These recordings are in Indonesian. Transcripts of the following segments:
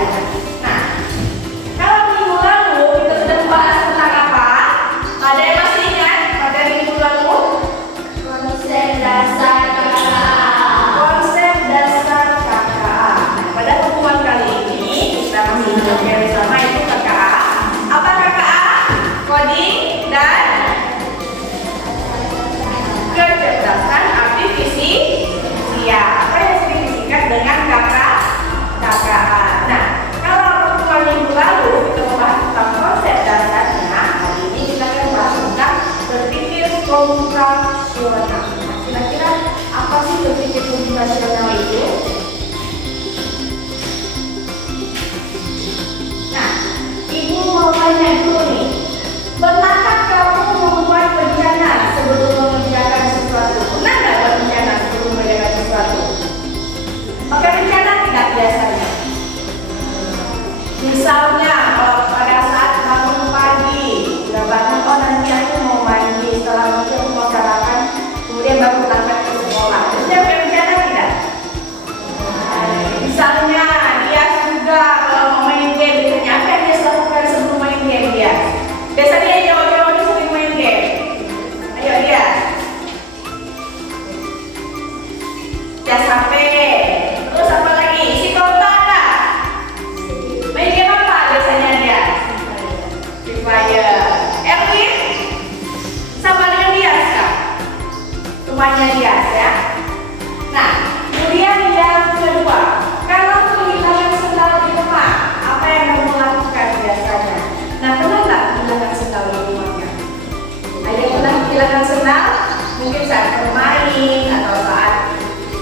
manusia. Nah, kalau minggu lalu kita sudah membahas tentang apa? Ada yang masih ingat materi minggu lalu? Konsep dasar KKA. Konsep dasar KKA. Nah, pada pertemuan kali ini kita masih belajar bersama itu KKA. Apa KKA? Coding dan kecerdasan artifisial. Apa yang sering disingkat dengan KKA? Nah, kalau pertemuan minggu lalu kita membahas tentang konsep dasarnya, hari ini kita akan membahas tentang berpikir komputasional. Nah, kira-kira apa sih berpikir komputasional itu? Nah, Ibu mau tanya dulu nih, pernahkah kamu membuat rencana sebelum mengerjakan sesuatu? Pernah nggak buat rencana sebelum mengerjakan sesuatu? Pakai rencana tidak biasanya? Misalnya kalau pada saat bangun pagi, udah bangun, oh nanti aku mau mandi, setelah mandi aku mau sarapan, kemudian baru berangkat ke sekolah. Terus dia pakai rencana tidak? Misalnya dia juga kalau mau main game, biasanya apa yang dia lakukan sebelum main game dia? Biasanya dia jawab-jawab itu sering main game. Ayo dia. Cas HP. Terus apa lagi? Isi kota nggak? Main game apa biasanya dia? Free Fire. Erwin? Sama dengan Dias kah? Semuanya Dias ya. Nah, kemudian yang kedua, kalau kehilangan sendal di rumah, apa yang kamu lakukan biasanya? Nah, pernah nggak kehilangan sendal di rumahnya? Ada yang pernah kehilangan sendal? Mungkin saat bermain atau saat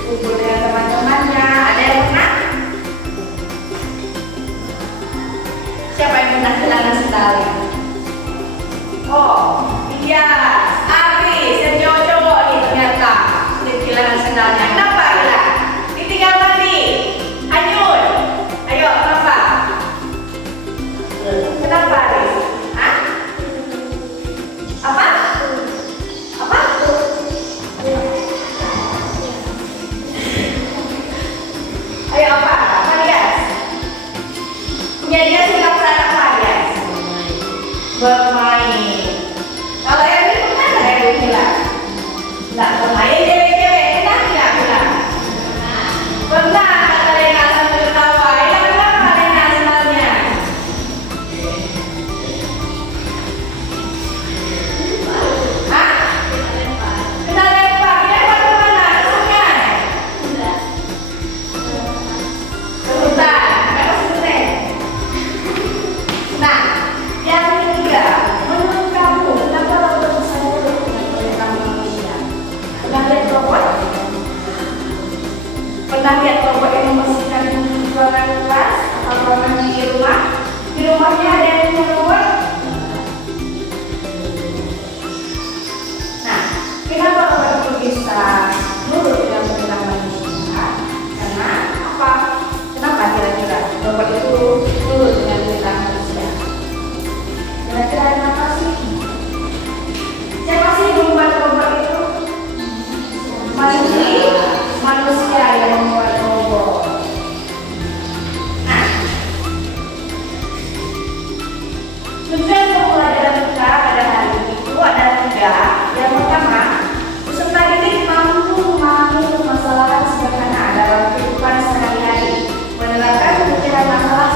kumpul dengan teman-temannya. Ada yang pernah? Siapa yang pernah kehilangan sendalnya? Oh, iya, Ari, cowok-cowok nih ternyata dia kehilangan sendalnya. Kenapa hilang? Ditinggal tadi. Anyun, ayo kenapa? Kenapa Ari? Hah? Apa? Apa? Ayo apa? Apa dia? Punya dia sikap saat apa dia? Bermain. Kalau yang ini pernah nggak yang hilang? Nggak pernah. Ya cewek-cewek pernah nggak hilang? Pernah. Kata Lena sambil ketawa. Hilang berapa Lena sendalnya? Hah? Kena lempar. Dilempar ke mana? Ke sungai? Ke hutan. Nggak ke sungai. Nah, yang ketiga, menurut kamu kenapa robot bisa hidup dengan perintah manusia? Pernah lihat robot? Pernah lihat robot yang membersihkan ruangan kelas atau ruangan di rumah? Di rumahnya ada yang punya robot? Nah, kenapa robot itu bisa nurut dengan perintah manusia? Karena apa? Kenapa kira-kira robot itu nurut dengan perintah manusia? Kira-kira apa sih? Siapa sih yang membuat robot itu? Manusia yang membuat robot. Nah, tujuan pembelajaran kita pada hari ini itu ada 3. Yang pertama, peserta didik mampu memahami permasalahan sederhana dalam kehidupan sehari-hari, menerapkan pemikiran masalah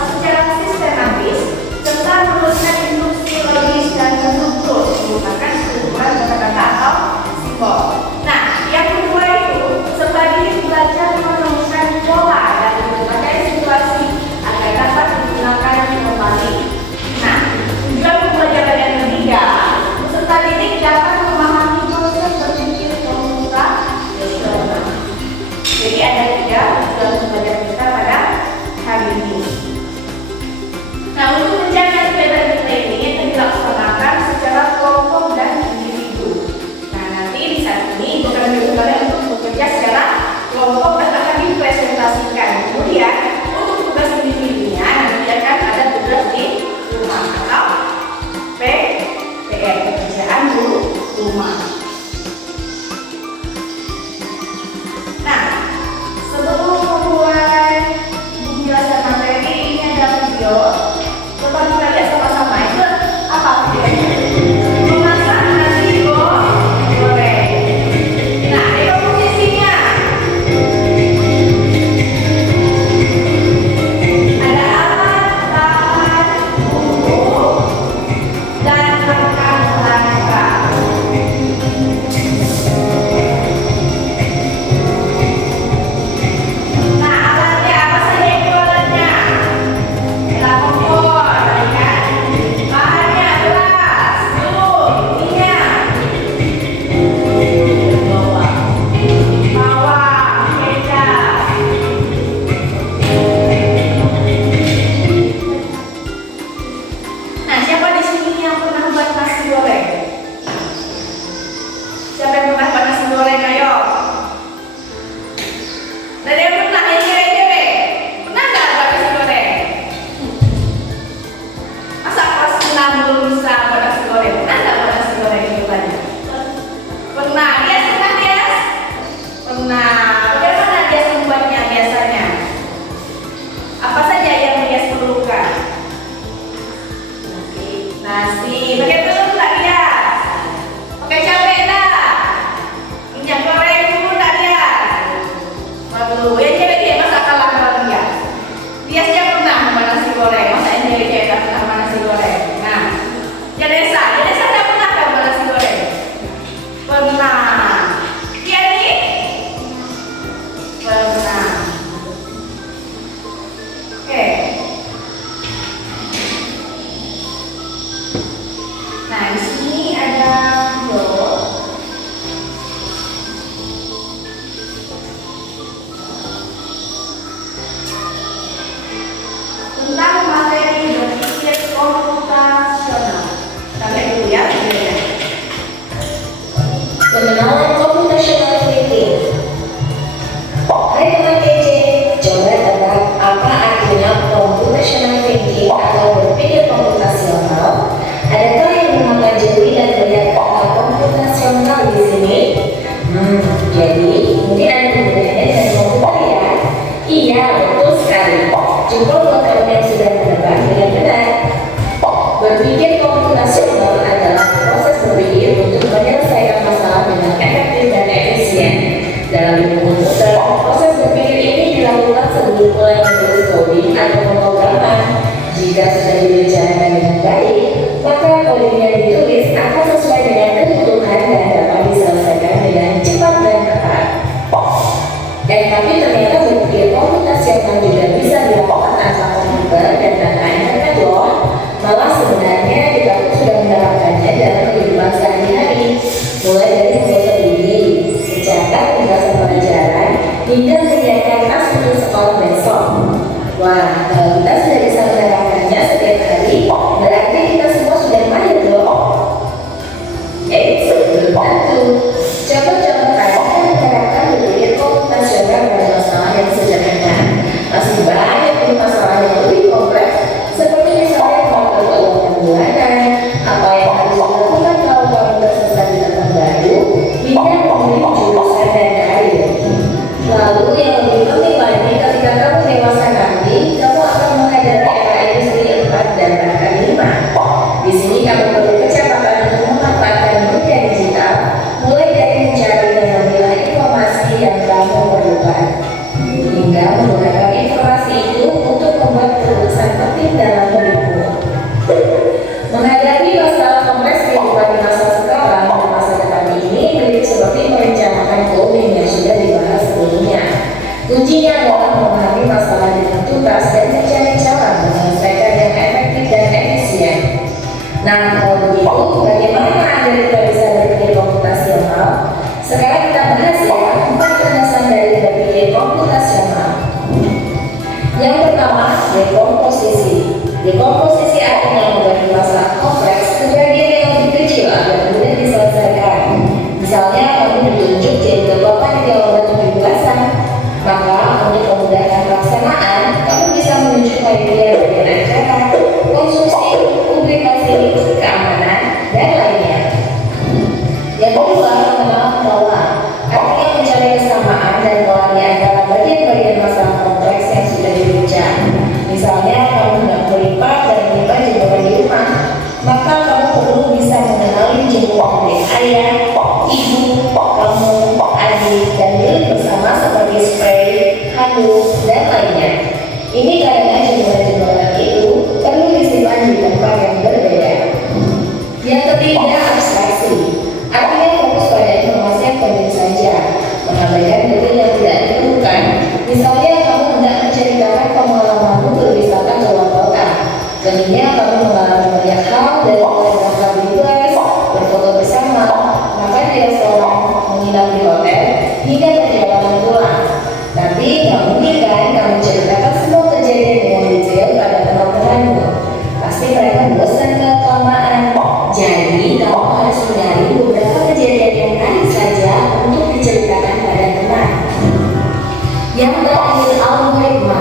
betul sekali. Jempol buat kamu yang sudah menebak dengan benar. Berpikir komputasional adalah proses berpikir untuk menyelesaikan masalah dengan efektif dan efisien. Dalam ilmu komputer, proses berpikir ini dilakukan sebelum mulai menulis coding atau pemrograman. Jika sudah direncanakan dengan baik, maka coding yang ditulis akan sesuai dengan kebutuhan dan dapat diselesaikan dengan cepat dan tepat. Tapi ternyata berpikir komputasional juga bisa dilakukan tanpa komputer dan tanpa internet loh. Malah sebenarnya kita pun sudah menerapkannya dalam kehidupan sehari-hari, mulai dari membuat studi, mencatat tugasan pelajaran, hingga menyiapkan tas untuk sekolah besok. Wah, kalau kita sudah bisa menerapkannya setiap hari, berarti kita semua sudah mahir loh. Belum tentu. Coba-coba kalian menerapkan berpikir komputasional pada masalah yang sederhana. Masih banyak masalah yang lebih kompleks, seperti misalnya mengatur keuangan bulanan, apa yang harus dilakukan kalau kamu tersesat di tempat baru, hingga memilih jurusan dan karir. Lalu yang lebih penting lagi, ketika kamu dewasa nanti, kamu akan menghadapi era industri 4 dan bahkan 5. Di sini kamu perlu kecepatan untuk memanfaatkan dunia digital, mulai dari mencari dan memilah informasi yang kamu perlukan, hingga menggunakan informasi itu untuk membuat keputusan penting dalam hidupmu. Menghadapi masalah kompleks kehidupan di masa sekarang dan masa depan ini mirip seperti merencanakan coding yang sudah dibahas sebelumnya. Kuncinya adalah memahami masalah dengan tuntas dan mencari cara menyelesaikan yang efektif dan efisien. Nah, kalau begitu, bagaimana Anda tidak bisa berpikir komputasional? Sekarang kita bahas ya 4 landasan dari berpikir komputasional. Yang pertama, dekomposisi. Dekomposisi artinya membagi masalah kompleks ke bagian yang lebih kecil agar mudah diselesaikan. Misalnya, kamu ditunjuk jadi ketua panitia lomba 17-an, maka untuk memudahkan pelaksanaan, kamu bisa menunjuk panitia bagian acara, konsumsi, publikasi, keamanan, dan lainnya. Yang kedua, mengenal pola, artinya mencari kesamaan dan pola di antara bagian-bagian masalah kompleks yang sudah diruncang. Misalnya, kamu hendak melipat dan melipat jemuran di rumah, maka kamu perlu bisa mengenali jemuran milik ayah, ibu, kamu, adik, dan milik bersama seperti spray, handuk, dan lainnya. Ini karena jemuran-jemuran itu perlu disimpan di tempat yang berbeda. Yang ketiga, abstraksi, artinya fokus pada informasi yang penting saja, mengabaikan detail yang tidak diperlukan. Misalnya, kamu hendak menceritakan pengalamanmu berwisata ke luar kota. Kemudian kamu mengalami banyak hal dari mulai berangkat bebas, berfoto bersama, makan di restoran, menginap di hotel, hingga perjalanan pulang. Tapi nggak mungkin kan kamu ceritakan semua kejadian dengan detail pada teman-temanmu. Pasti mereka bosan kelamaan. Jadi kamu harus mencari beberapa kejadian yang menarik saja untuk diceritakan pada teman. Yang terakhir, algoritma,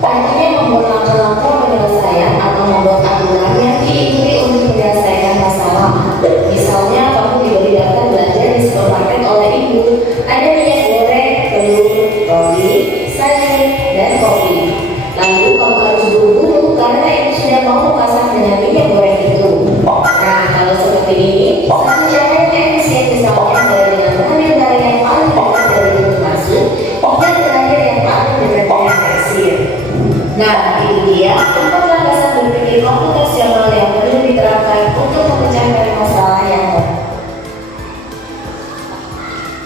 artinya membuat langkah-langkah penyelesaian atau membuat aturan yang diikuti untuk menyelesaikan masalah. Misalnya, kamu diberi daftar belanja di supermarket oleh ibu, ada minyak goreng, telur, roti, sayur, dan kopi. Lalu kamu harus buru-buru karena ibu sudah mau memasak dengan minyak goreng itu. Nah, kalau seperti ini, satu cara yang efisien misalnya adalah dengan mengambil barang yang paling dekat dari pintu masuk, hingga terakhir yang paling dekat dengan kasir. Nah, itu dia 4 landasan berpikir komputasional yang perlu diterapkan untuk memecahkan masalah yang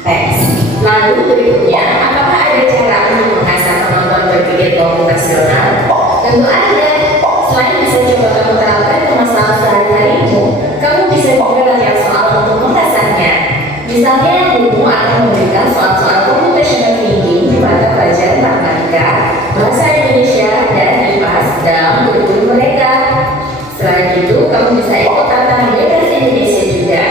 kompleks. Lalu berikutnya, apakah ada cara untuk mengasah kemampuan berpikir komputasional? Tentu ada. Selain bisa coba kamu terapkan ke masalah sehari-harimu, kamu bisa juga latihan soal untuk mengasahnya. Misalnya, gurumu akan memberikan soal-soal computational thinking di mata pelajaran matematika, bahasa Indonesia, dan IPAS dalam kurikulum mereka. Selain itu, kamu bisa ikut tantangan bebas Indonesia juga.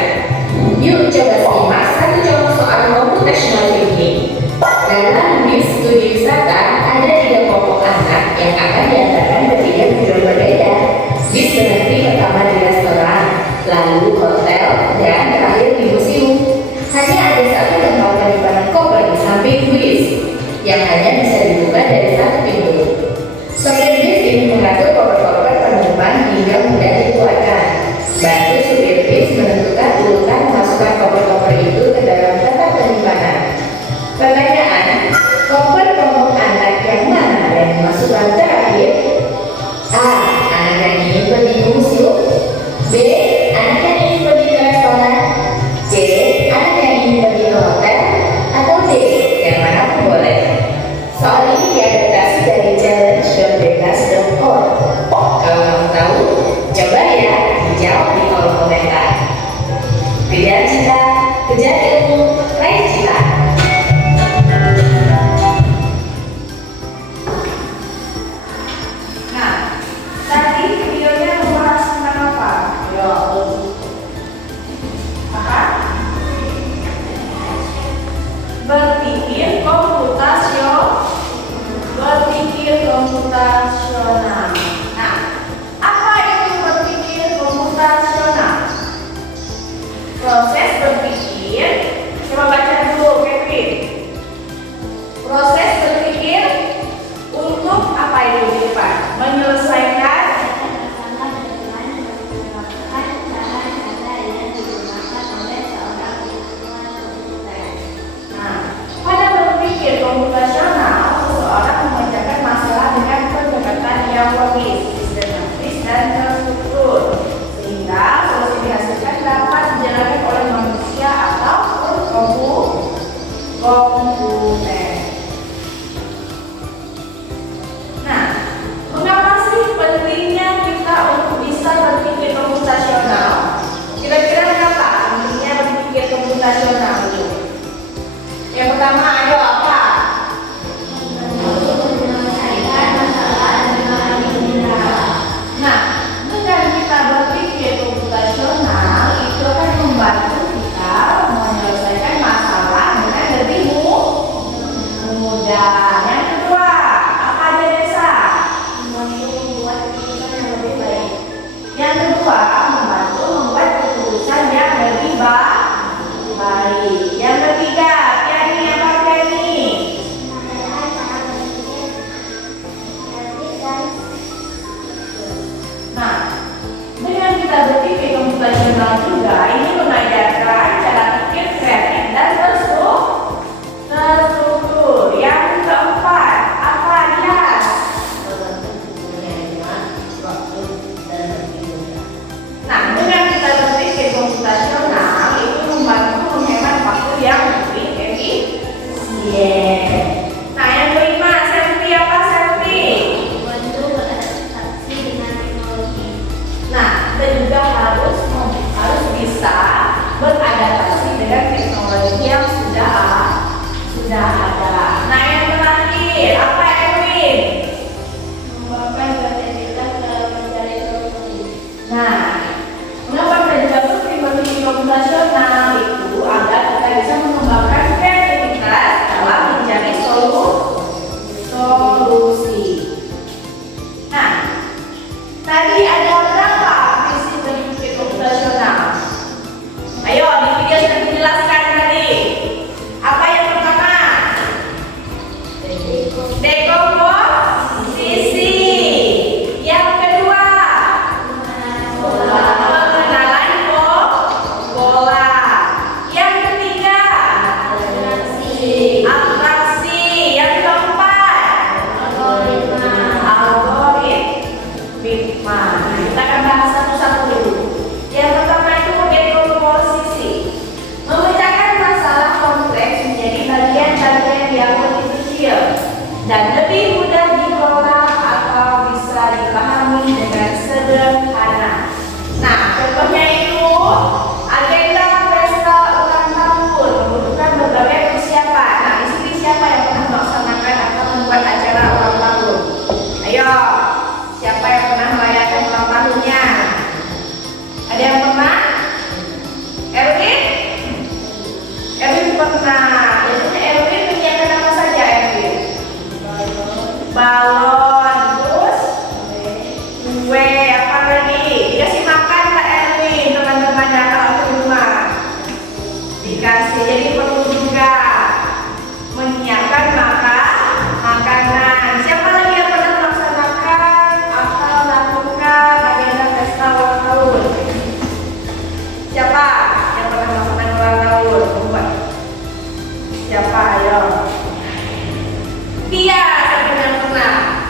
Yuk coba simak satu contoh soal computational thinking. Dalam bis studi wisata, ada 3 kelompok anak yang akan diantarkan ke 3 tujuan berbeda. Bis berhenti pertama di restoran, lalu hotel, dan terakhir di museum. Hanya ada satu tempat penyimpanan koper di samping bis yang hanya bisa dibuka dari satu pintu. komputasional. Nah, apa itu berpikir komputasional? Proses berpikir, coba baca dulu Kevin. Proses berpikir untuk apa itu di depan? Menyelesaikan. Nah, pada berpikir komputasional, seseorang mengerjakan masalah dengan pendekatan yang logis, sistematis, dan terstruktur, sehingga solusi dihasilkan dapat dijalankan oleh manusia ataupun komputer. Nah, mengapa sih pentingnya kita untuk bisa berpikir komputasional? Kira-kira kenapa pentingnya berpikir komputasional itu? Yang pertama, ayo apa? Nah, dengan kita berpikir komputasional itu akan membantu kita menyelesaikan masalah dengan lebih mudah. Yang kedua, apa aja Desa? Yang kedua, membantu membuat keputusan yang lebih baik. Yang ketiga, Tiani, apa Tiani? Nah, dengan kita berpikir komputasional juga, ini mengajarkan cara pikir kreatif dan terstruktur. Yang keempat, apa Dias? Nah, dengan kita berpikir komputasional itu membantu menghemat waktu yang lebih efisien. Nah, yang kelima, Selfie, apa Selfie? Nah, kita juga harus bisa beradaptasi dengan teknologi yang sudah ada. Nah, yang terakhir, apa Erwin? Nah, mengapa kita juga berpikir komputasional itu agar kita bisa mengembangkan kreativitas dalam mencari solusi. Nah, tadi ada berapa prinsip berpikir komputasional? Ayo, di video sudah dijelaskan tadi. Apa yang pertama? Dekomposisi. Yang kedua, pengenalan pola. Yang ketiga, atraksi. Yang keempat, algoritma. Kita akan bahas satu-satu dulu. Yang pertama itu dekomposisi. Memecahkan masalah kompleks menjadi bagian-bagian yang lebih kecil dan lebih mudah dikelola atau bisa dipahami dengan sederhana. Nah, contohnya itu agenda pesta ulang tahun membutuhkan berbagai persiapan. Nah, di sini siapa yang pernah melaksanakan atau membuat acara ulang tahun? Ayo, siapa yang pernah merayakan ulang tahunnya? Ada yang pernah? Erwin? Erwin pernah. Biasanya Erwin menyiapkan apa saja Erwin? Balon, terus kue, apa lagi? Dikasih makan Kak Erwin, teman-temannya kalau ke rumah. Dikasih, jadi perlu juga menyiapkan makanan. Siapa lagi yang pernah melaksanakan atau melakukan agenda pesta ulang tahun? Siapa yang pernah melaksanakan ulang tahun? Siapa? Ayo. Dia yang pernah.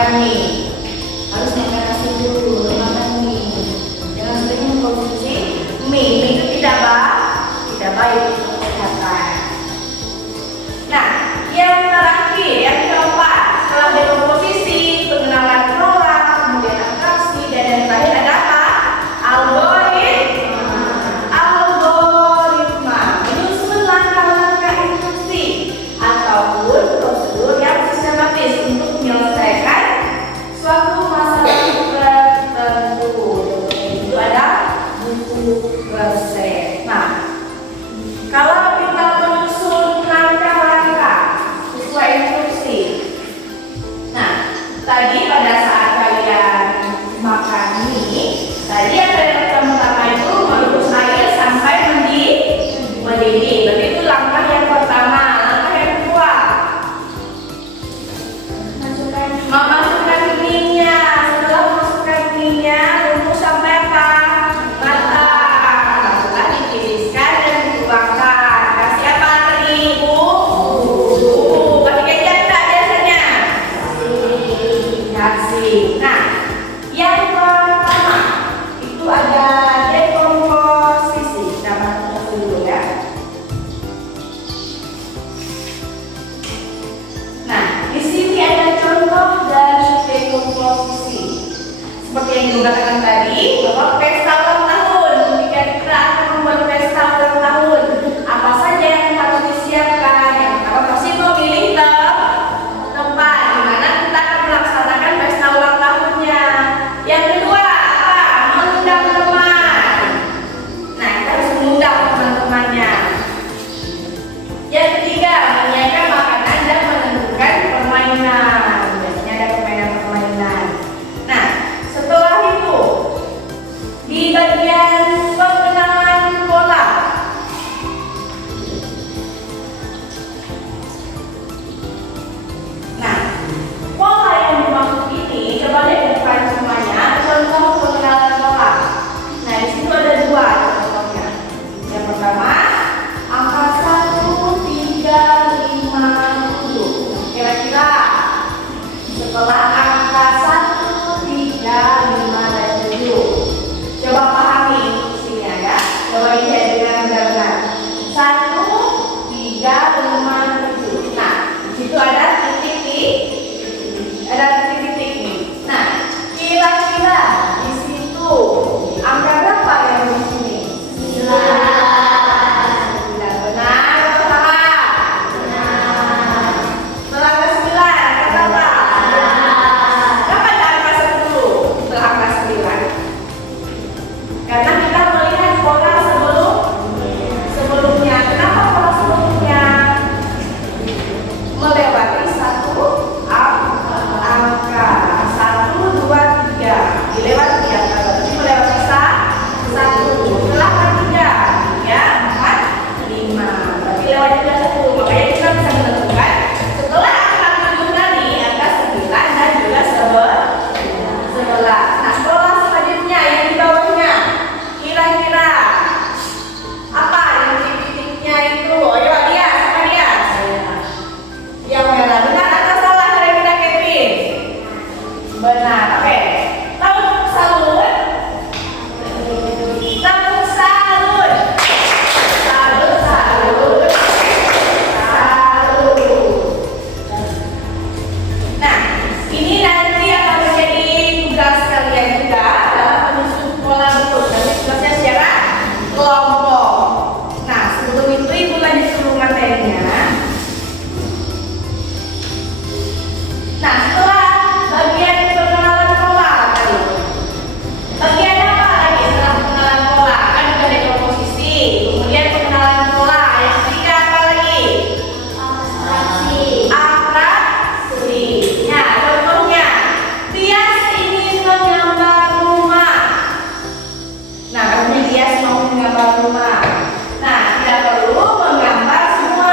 makan mie. Harus makan nasi dulu, makan mie. Jangan sering mengkonsumsi mie. Mie itu tidak baik untuk kesehatan. Nah, yang terakhir, yang keempat, setelah dekomposisi, pengenalan pola, kemudian atraksi, dan yang terakhir ada apa? Algoritma menyusun langkah-langkah instruksi ataupun prosedur yang sistematis untuk menyelesaikan suatu masalah tertentu. Itu ada buku resep. Nah, kalau kita menyusun langkah-langkah sesuai instruksi. Nah, tadi pada saat kalian makan mie, tadi yang pertama itu merebus air sampai mendidih. Berarti itu langkah yang pertama. Langkah yang kedua, memasukkan mie-nya. Setelah memasukkan mie-nya, rebus sampai apa? Matang. Setelah ditiriskan dan dituangkan. Kasih apa lagi, Ibu? Bumbu. Kasih kecap enggak biasanya? Kasih. Nah, yang pertama itu ada dekomposisi. Kita masuk dulu ya. Nah, di sini ada contoh dari dekomposisi. Seperti yang Ibu katakan tadi, bahwa pesta ulang tahun. Ketika kita akan membuat pesta ulang tahun, apa saja yang harus disiapkan? Yang pertama pasti memilih tempat di mana kita akan melaksanakan pesta ulang tahunnya. Yang kedua apa? Mengundang teman. Nah, kita harus mengundang teman-temannya. Yang ketiga, menyiapkan makanan dan menentukan permainan. Biasanya ada permainan-permainan. Nah, setelah itu di bagian pengenalan pola. Nah, pola yang dimaksud ini coba lihat depan semuanya. Contoh pengenalan pola. Nah, di situ ada dua contohnya. Yang pertama, angka 1, 3, 5, 7. Kira-kira setelah angka 1, 3, 5, dan 7, coba pahami instruksinya ya. Coba lihat dengan benar-benar. 1, 3, 5, 7. Nah, di situ ada titik-titik. Ada titik-titik nih. Nah, kira-kira di situ angka berapa yang di sini? 9. Benar atau salah? Benar. Setelah angka 9, angka berapa? Kenapa ada angka 10 setelah angka 9? Karena kita melihat pola sebelumnya. Kenapa pola sebelumnya? Melewati satu angka. 1, 2, 3. Dilewati angka berarti melewati 1. Setelah angka 3, 4, 5. Berarti lewat juga 1. Makanya kita bisa menentukan setelah angka 7 tadi angka 9 dan juga 11. Nah, pola selanjutnya yang di bawahnya. Kira-kira apa yang titik-titiknya itu? Ayo dia, sama dia. Yang merah. Benar atau salah kira-kira Kevin? Benar. Oke. Tabung salut. Tabung salut. Salut, salut. Salut. Nah, ini nanti akan menjadi tugas kalian juga dalam menyusun pola bentuk. Nanti tugasnya secara kelompok. Nah, sebelum itu Ibu lanjut dulu materinya. Nah, setelah bagian pengenalan pola tadi, bagian apa lagi setelah pengenalan pola? Kan udah dekomposisi, kemudian pengenalan pola. Yang ketiga apa lagi? Atraksi. Nah, contohnya, Tias ingin menggambar rumah. Nah, katanya Tias mau menggambar rumah. Nah, tidak perlu menggambar semua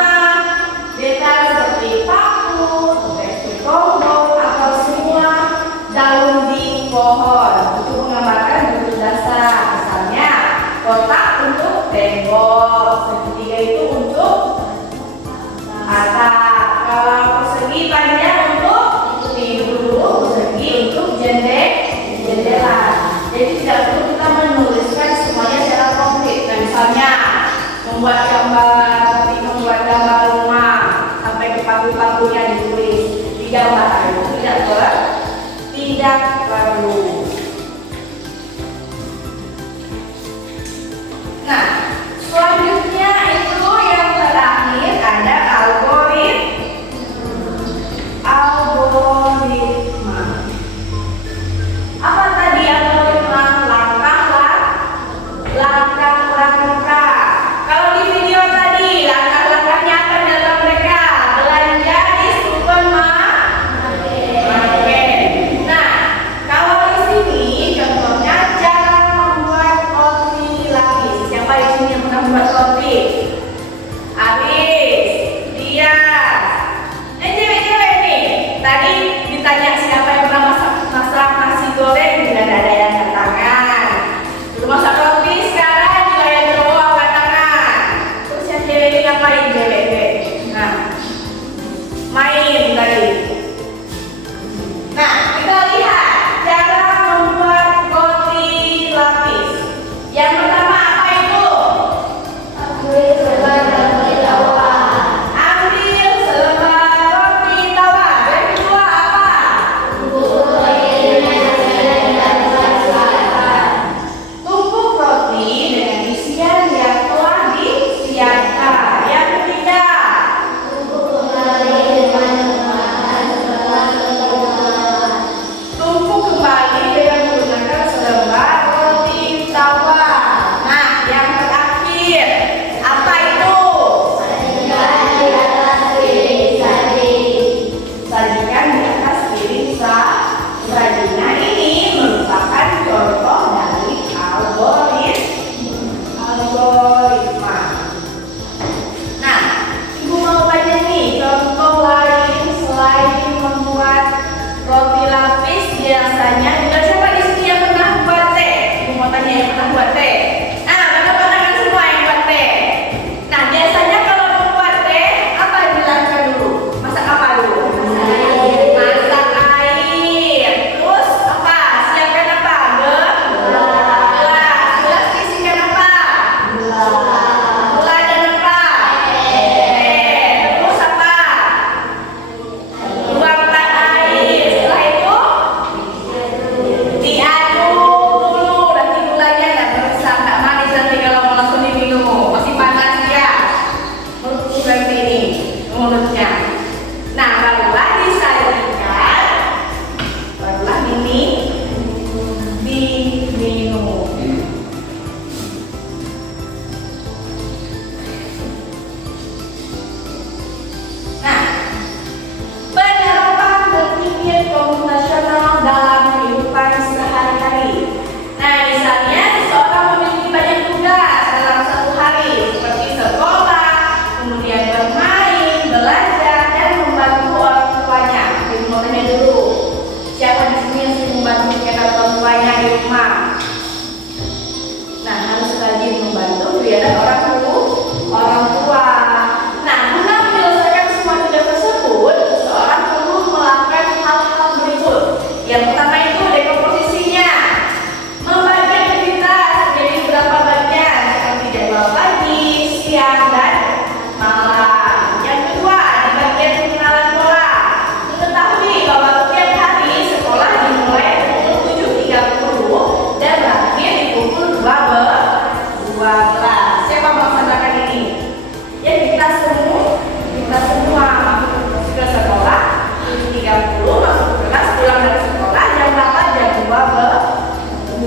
kita semua masuk ke sekolah 7.30 masuk ke kelas, pulang dari sekolah jam 8, jam 12.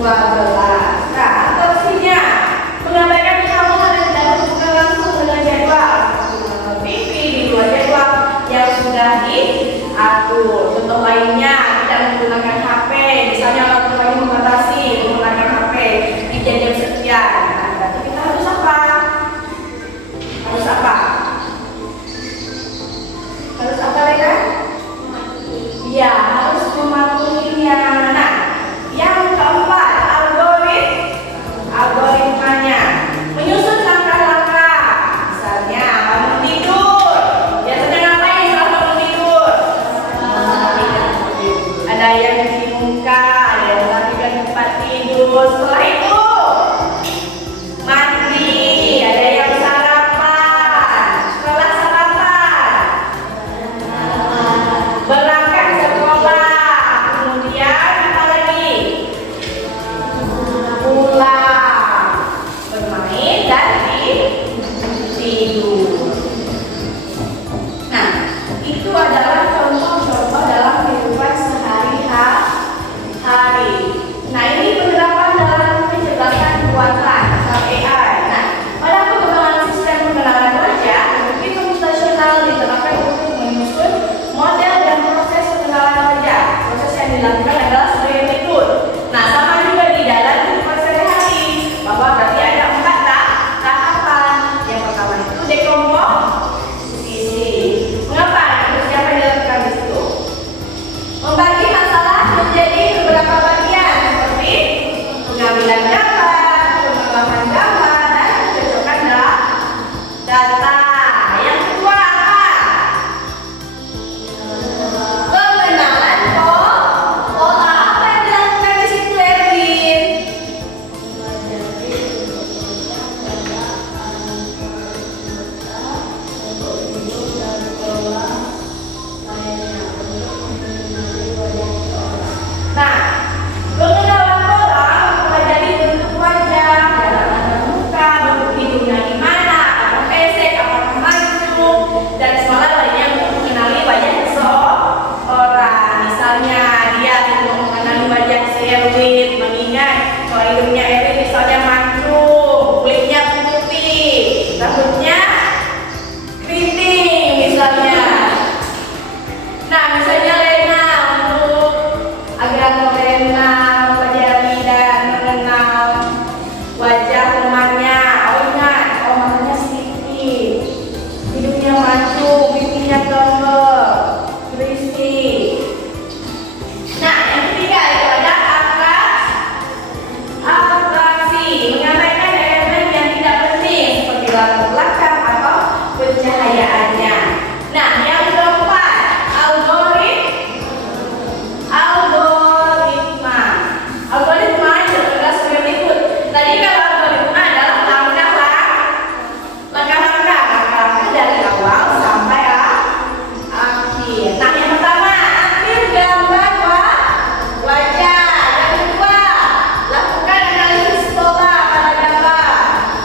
Nah, instruksinya mengabaikan hal-hal yang tidak berhubungan langsung dengan jadwal, menonton TV di luar jadwal yang sudah diatur. Contoh lainnya, tidak menggunakan HP, misalnya orang tuanya membatasi menggunakan HP di jam sekian. Nah, berarti kita harus apa? Harus apa? Harus apa, Lena? Ya, harus mematuhinya. Nah, yang keempat, algoritmanya menyusun langkah-langkah. Misalnya bangun tidur, biasanya ngapain setelah bangun tidur? Ada yang cuci muka, ada yang merapikan tempat tidur. Setelah itu mandi, ada yang sarapan. Setelah sarapan berangkat sekolah, kemudian apa lagi? Pulang, bermain dan tidur. Nah, itu adalah contoh-contoh dalam kehidupan sehari-hari. Nah, ini penerapan dalam kecerdasan buatan atau AI. Nah, pada pengembangan sistem pengenalan wajah, teknologi komputasional diterapkan untuk menyusun model dan proses pengenalan wajah. Proses yang dilakukan adalah sebagai berikut. Nah, sama juga di dalam kehidupan sehari-hari, bahwa berarti ada 4 tahapan. Yang pertama itu dekomposisi. Mengapa? Siapa yang dilakukan di situ? Membagi masalah menjadi beberapa bagian seperti pengambilan gambar, pengolahan gambar, dan pencocokan data. Yang kedua apa? Pengenalan pola. Apa yang dilakukan di situ, Erwin? Nah, pengenalan pola mempelajari bentuk wajah, dalam muka, bentuk hidungnya gimana, apakah pesek, apakah mancung, dan segala lainnya untuk mengenali wajah seseorang. Misalnya dia untuk mengenali wajah si Erwin, mengingat kalau hidungnya Erwin misalnya mancung, kulitnya putih, rambutnya keriting misalnya. Nah, misalnya Lena untuk agar Lena mempelajari dan mengenal wajah temannya. Oh ingat, oh matanya sedikit, hidungnya mancung, pipinya tebal, berisik. Nah, yang ketiga itu ada atraksi, mengabaikan elemen yang tidak penting seperti lampu belakang atau pencahayaannya. Nah, yang keempat, algoritma. Algoritma adalah sebagai berikut. Tadi kalau algoritma adalah langkah-langkah dari awal sampai akhir. Nah, yang pertama, ambil gambar wajah. Yang kedua, lakukan analisis pola pada gambar.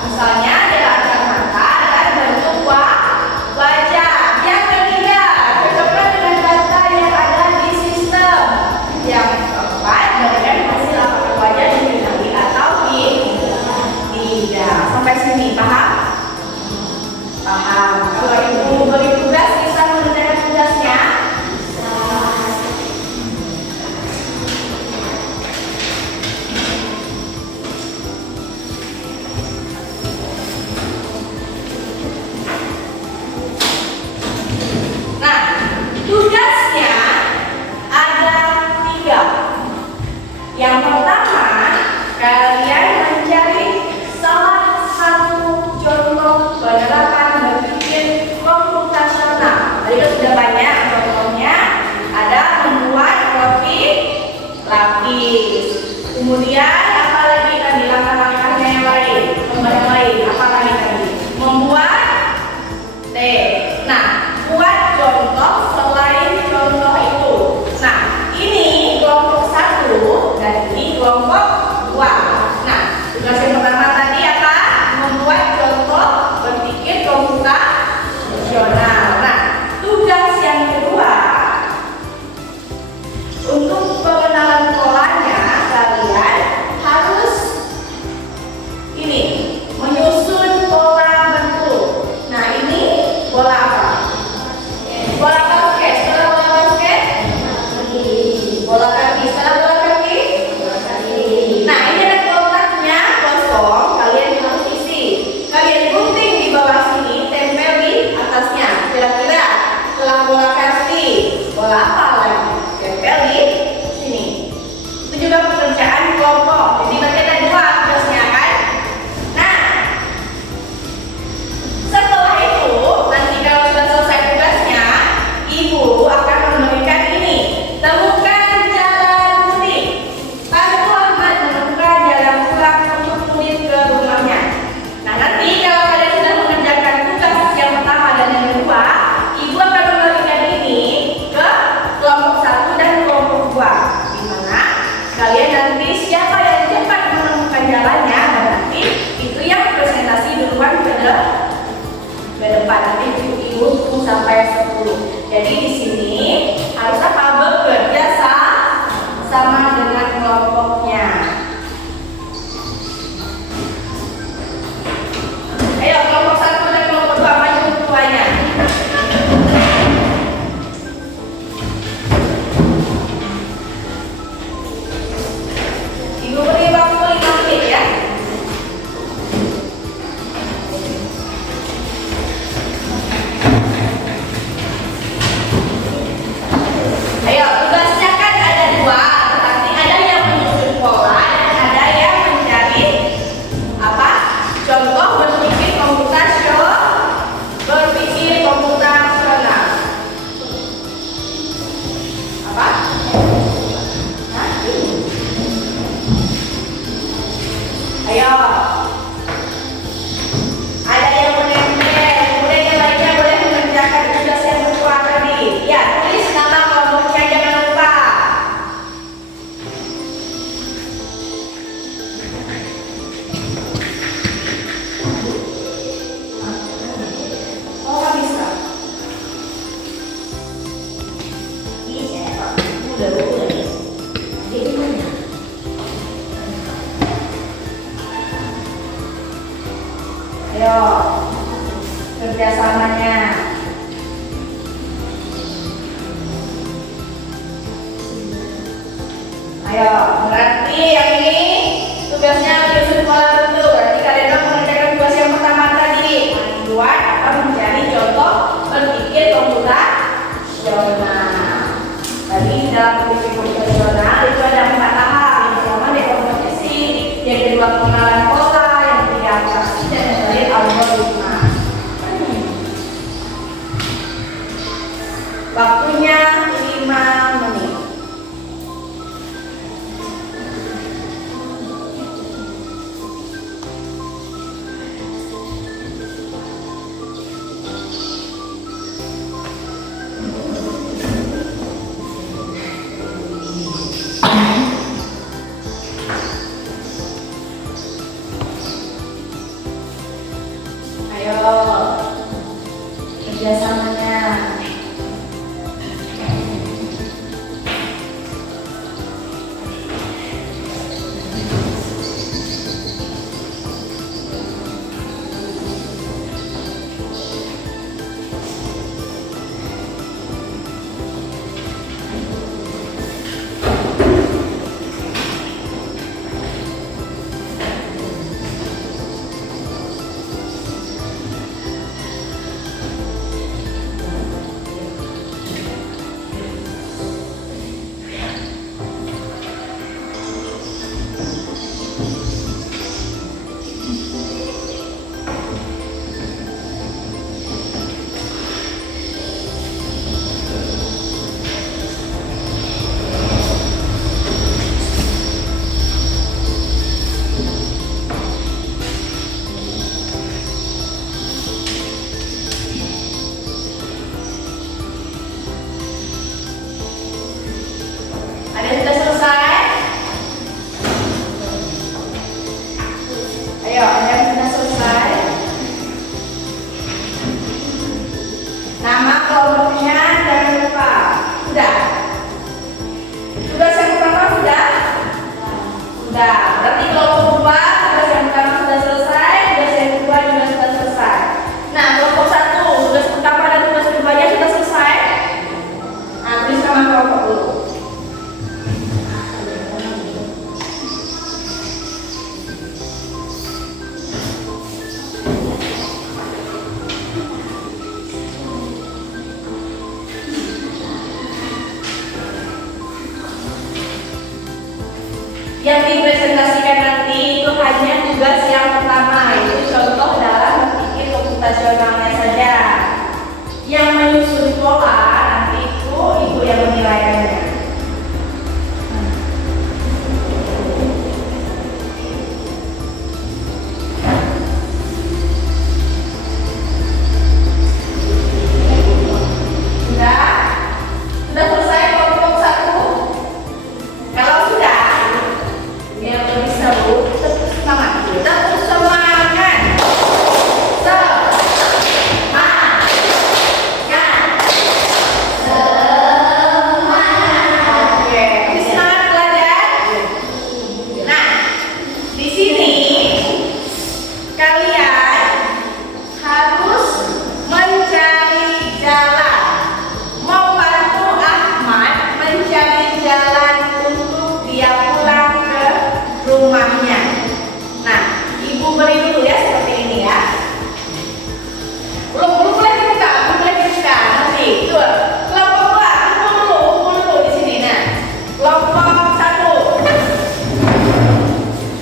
Misalnya gerakan mata dan bentuk wajah. Yang ketiga, cocokkan dengan data yang ada di sistem. Yang keempat, berikan hasil apakah wajah dikenali atau tidak. Sampai sini paham? Paham. Kalau ibu beri tugas, bisa mengerjakan tugasnya. Nah, tugasnya ada 3. Yang pertama, kalian mencari salah satu contoh penerapan berpikir komputasional. Tadi kan sudah banyak contohnya. Ada membuat roti lapis. Kemudian apa lagi tadi langkah-langkahnya yang lain? Yang lain apa lagi tadi? Membuat teh. Nah, buat contoh selain contoh itu. Nah, ini kelompok 1 dan ini kelompok 2. Nah, tugas yang pertama tadi apa? Membuat contoh berpikir komputer profesional. Nah, tugas yang kedua, untuk pengenalan polanya kalian harus ini menyusun pola bentuk. Nah, ini bola apa? Bola basket. Setelah bola basket, bola kaki. Setelah bola kaki, nah ini ada kotaknya kosong. Kalian harus isi. Kalian gunting di bawah sini, tempel di atasnya. Kira-kira setelah bola kaki, bola apa lagi? Tempel di sini. Itu juga pekerjaan kelompok. Jadi bagi ada dua tugasnya kan? Nah, setelah itu nanti kalau sudah selesai tugasnya, ibu akan memberikan ini. Temukan jalan mudik. Bantu Ahmad menemukan jalan pulang untuk mudik ke rumahnya. Nah, nanti kalau kalian sudah mengerjakan tugas yang pertama dan yang kedua, ibu akan memberikan ini ke kelompok 1 dan kelompok 2. Di mana kalian nanti siapa yang cepat menemukan jalannya, dan nanti itu yang presentasi duluan ke depan. Nanti ibu tunggu sampai 10. Jadi di sini harus apa? Bekerja sama dengan kelompoknya. Ayo kelompok 1 dan kelompok 2 maju ketuanya. Ibu beri waktu 5 menit ya. Ayo, tugasnya kan ada 2, tetapi ada yang menyusun pola dan ada yang mencari apa? Contoh berpikir komputasional. Apa? Hah? Ayo. Ada yang menempel, kemudian yang lainnya boleh mengerjakan tugas yang kedua tadi. Ya, tulis nama kelompoknya, jangan lupa. Oh, nggak bisa. Iya, udah boleh. Jadi mana? Ayo, kerjasamanya. Ayo, berarti yang ini tugasnya menyusun pola bentuk. Berarti kalian harus mengerjakan tugas yang pertama tadi. Membuat atau mencari contoh berpikir komputasional. Tadi dalam berpikir komputasional itu ada 4 tahap. Yang pertama dekomposisi, yang kedua pengenalan pola, yang ketiga abstraksi, dan yang terakhir algoritma. Waktunya 5 menit. Ayo, kerjasamanya. Sudah. Tugas yang pertama sudah? Sudah. Berarti kelompok 2 tugas yang pertama sudah selesai, tugas yang kedua juga sudah selesai. Nah, kelompok 1 tugas pertama dan tugas keduanya sudah selesai. Nah, tulis nama kelompok dulu. Yang dipresentasikan nanti itu hanya tugas yang pertama, itu contoh dalam berpikir komputasionalnya saja. Yang menyusun pola nanti itu ibu yang menilainya. Sudah selesai kelompok 1? Kalau sudah, biar lebih seru, tepuk semangat. Tepuk semangat. Oke, lebih semangat belajar. Nah, di sini kalian harus mencari jalan, membantu Ahmad mencari jalan untuk dia pulang ke rumahnya. Nah, ibu beri dulu ya seperti ini ya. Belum boleh dibuka, belum boleh dibuka nanti. Tuh, kelompok 2, kumpul dulu di sini. Nah, kelompok 1.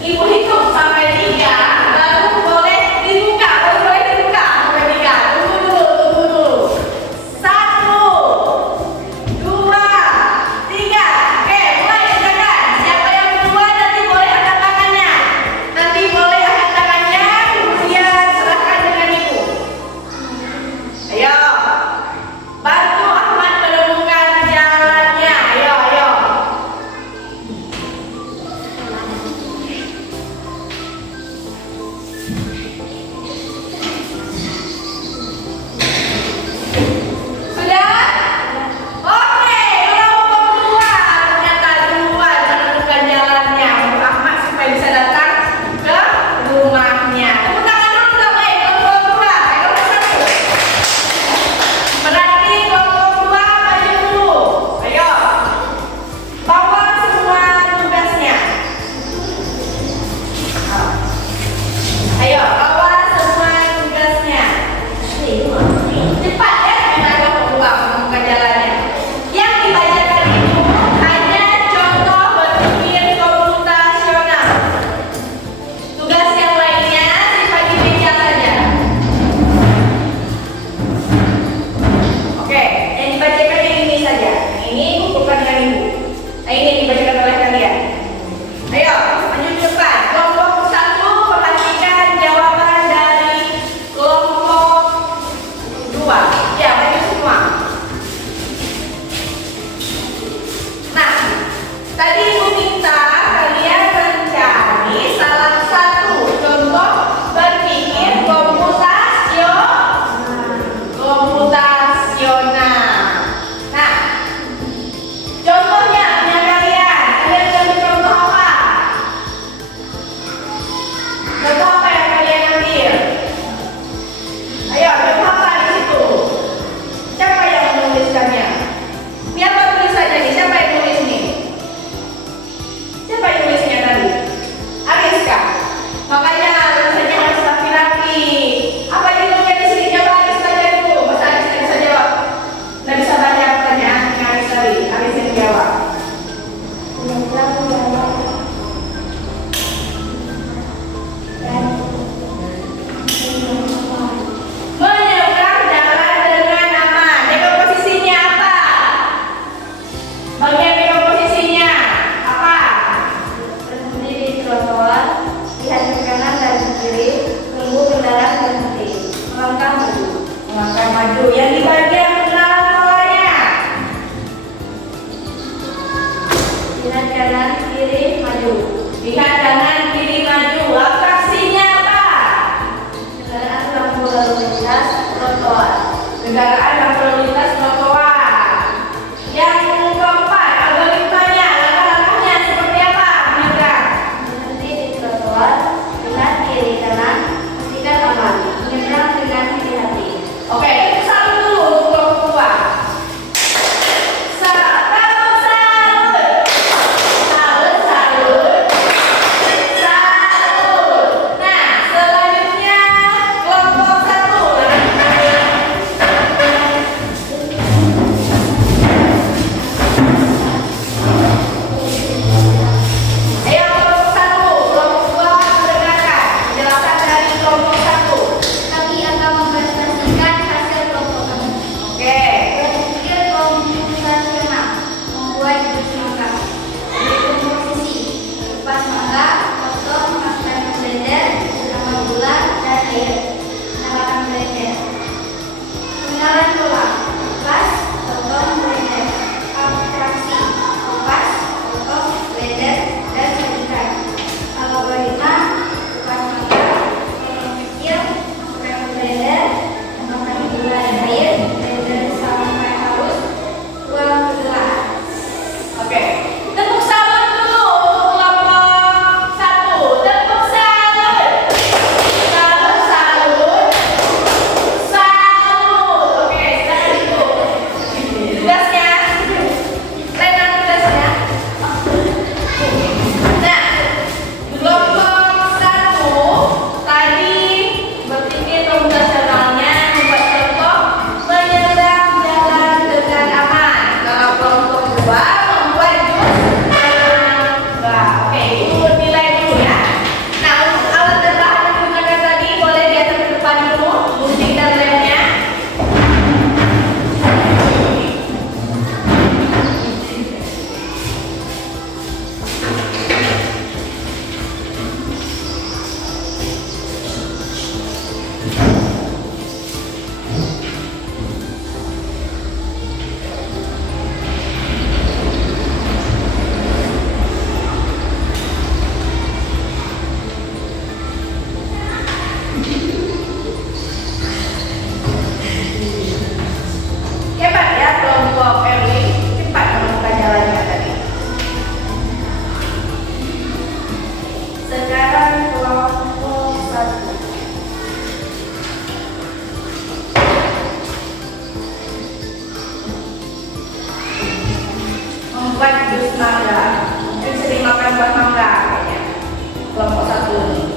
Ibu hitung sampai 3, baru boleh dibuka, baru boleh dibuka sampai 3. Tunggu dulu. 1, 2, 3. Oke, mulai kerjakan. Siapa yang duluan nanti boleh angkat tangannya. Nanti boleh angkat tangannya, kemudian serahkan dengan ibu. Ayo, bantu Ahmad menemukan jalannya. Ayo. Sudah? Oke, kelompok 2 ternyata duluan menemukan jalannya untuk Ahmad supaya bisa datang ke rumahnya. Tepuk tangan dulu dong, kelompok 2. Kelompok 1. Berarti kelompok 2 maju dulu. Ayo, bawa semua tugasnya. Ayo, bawa semua tugasnya. Cepat ya, kita kelompok 2 menemukan jalannya. Yang dibacakan itu hanya contoh berpikir komputasional. Tugas yang lainnya simpan di meja saja. Oke, yang dibacakan yang ini saja. Ini bukan dengan ibu. Nah, ini yang dibacakan oleh kalian. Ayo, maju ke depan. Kelompok 1, perhatikan jawaban dari kelompok 2. Ya, maju semua. Nah, tadi ibu minta kalian mencari salah satu contoh berpikir komputasional. Nah, contohnya punya kalian ambil contoh apa? Contoh apa yang kalian ambil? Ayo, contoh apa di situ? Siapa yang menuliskannya? Biar tulis saja nih. Siapa yang nulis nih? Siapa yang nulisnya tadi? Ariska. Makanya tulisannya harus rapi-rapi. Apa yang ditulisnya di sini? Coba Aris saja dulu. Masa Aris nggak bisa jawab? Nggak bisa banyak pertanyaan dengan Aris tadi. Aris yang jawab. Menyeberang jalan dengan aman. Jaga posisinya apa? Bagian jaga posisinya apa? Berhenti di trotoar, lihat ke kanan dan ke kiri, tunggu kendaraan berhenti. Melangkah maju. Melangkah maju. Yang di bagian kenalan polanya. Lihat kanan kiri maju. Lihat kanan kiri maju. Atraksinya apa? Kendaraan lampu lalu lintas trotoar. Kendaraan yang lalu lintas trotoar. Yang membuat jus mangga. Mungkin sering makan buah mangga kayaknya. Kelompok 1 nih.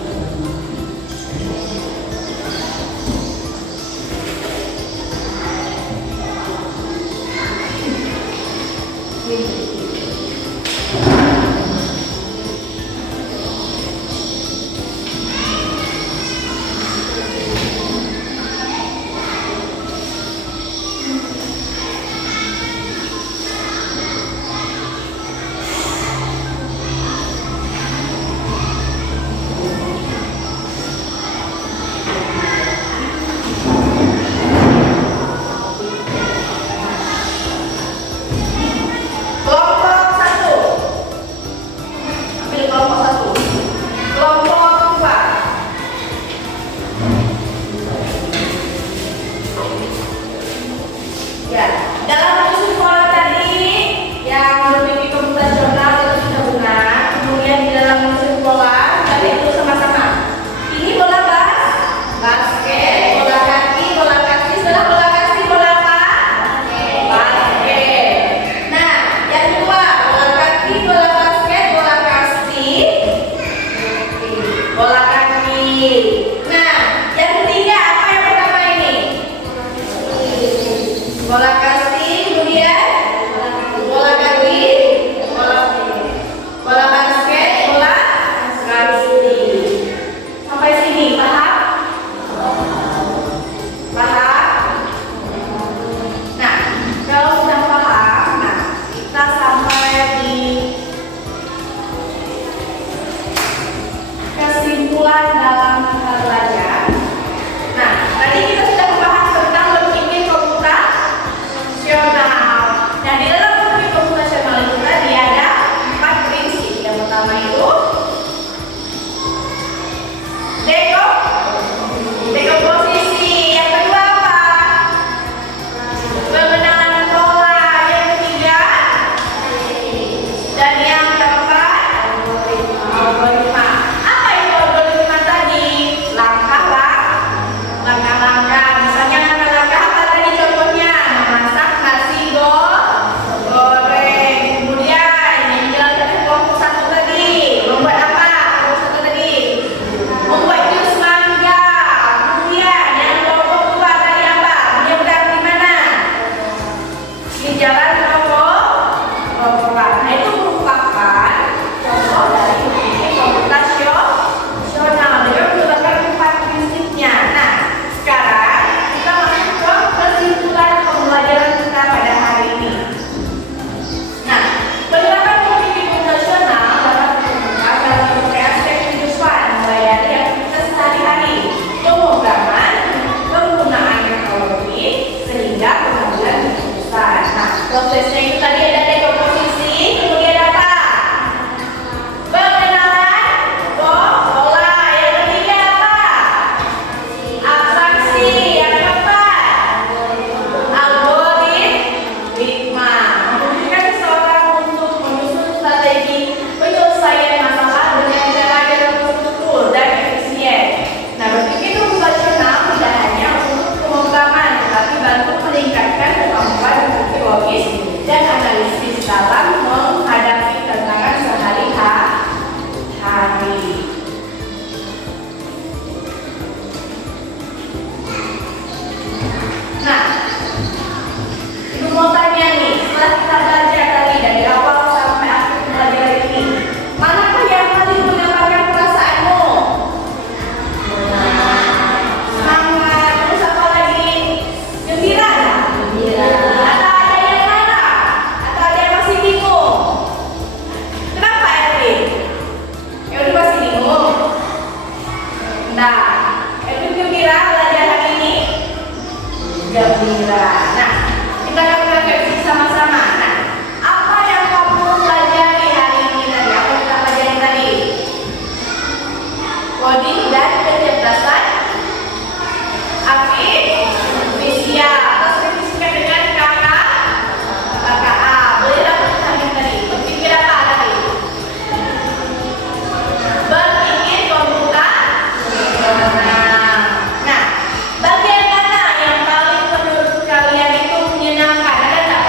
Bagian mana yang paling menurut kalian itu menyenangkan? Ada nggak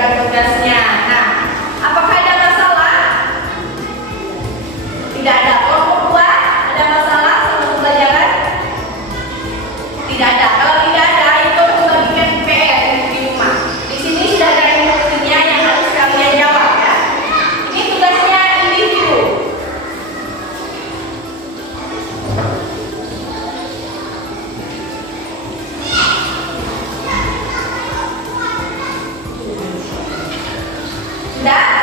mengerjakan tugasnya. Nah, apakah ada masalah? Tidak ada. Kelompok 2 ada masalah sama pembelajaran? Tidak ada. Kalau tidak ada, itu membagikan PR di rumah. Di sini sudah ada instruksinya yang harus kalian jawab ya. Ini tugasnya individu. Sudah?